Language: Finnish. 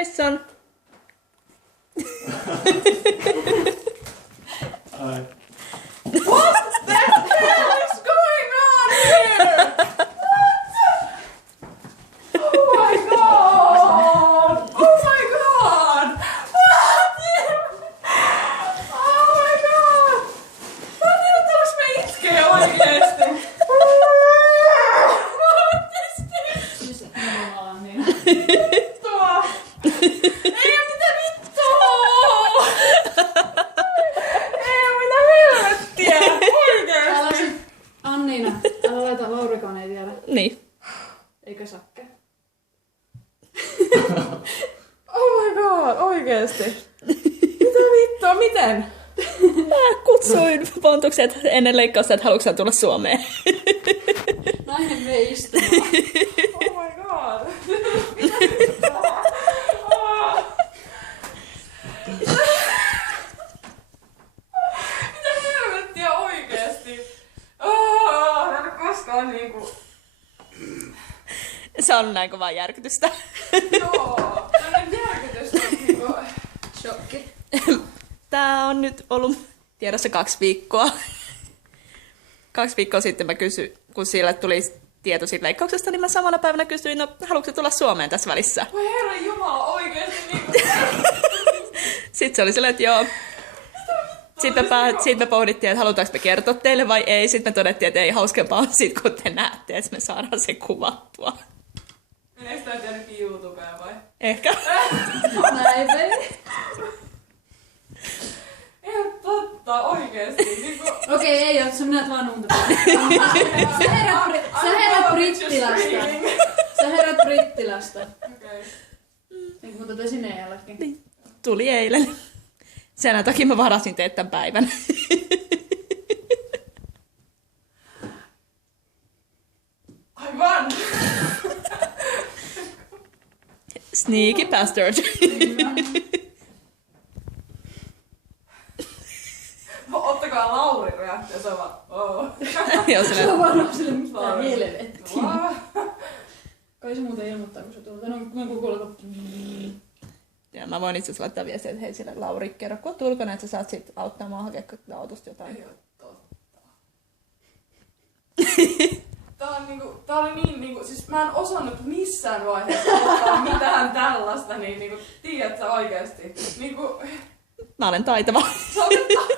Hey son. What the hell is going on here? Oh my god! Oh my god! What? Oh my god! Tuliko me itkee oikeesti? Vittua! Ei oo mitä vittua! Ei oo mitä helvettiä! Oikeesti! Anniina, älä laita Laurikaneet vielä. Niin. Eikä Sakke. Oh my god, oikeesti. Mitä vittua, miten? Mä kutsuin Pontuksen ennen leikkausta, että haluatko sä tulla Suomeen. Nainen vei istumaan. Oh my god. Mitä vittua? Mitä helvettiä oikeesti? Mä en oo koskaan niinku... Se on näin kovaa järkytystä. Joo, tämmönen järkytys on niinku... Shokki. Tää on nyt ollut tiedossa 2 viikkoa. 2 viikkoa sitten mä kysyin, kun sille tuli tieto siitä leikkauksesta, niin mä samana päivänä kysyin, no haluatko tulla Suomeen tässä välissä? Voi herran jumala, oikeesti niinku... Sitten se oli silleen, että joo. Sitten me pohdittiin, että halutaanko me kertoa teille vai ei. Sitten me todettiin, että ei hauskempaa on sit, kun te näette, että me saadaan se kuvattua. Meneekö tää jonnekin YouTubeen vai? Ehkä. Näin vei. Ei oo totta, oikeesti. Niinku... Okei, ei oo, sä näet vaan unta. Sä herät Brittilasta. Sä herät Brittilasta. Okei. Niin kuin totesin Eejallekin. Niin. Tuli eilen. Sen takia mä varasin teet tämän päivän. Aivan! Sneaky bastard. Ottakaa Laurin reaktio, se on vaan... Oh. Joo, Se silleen, on vaan sille mitään helvettiä. Wow. Kai se muuten ilmoittaa, kun se tulee. Noin kuuluu. ja mä voin itse asiassa laittaa viestiä, että hei sille Lauri, kerro kun oot ulkona, että sä saat sit auttaa mua hakea autosta jotain. Ei oo totta. Tää oli niin niinku, siis mä en osannut missään vaiheessa ottaa mitään tällaista, niin niinku, tiedät sä oikeesti. Niinku, Mä olen taitava. sä olet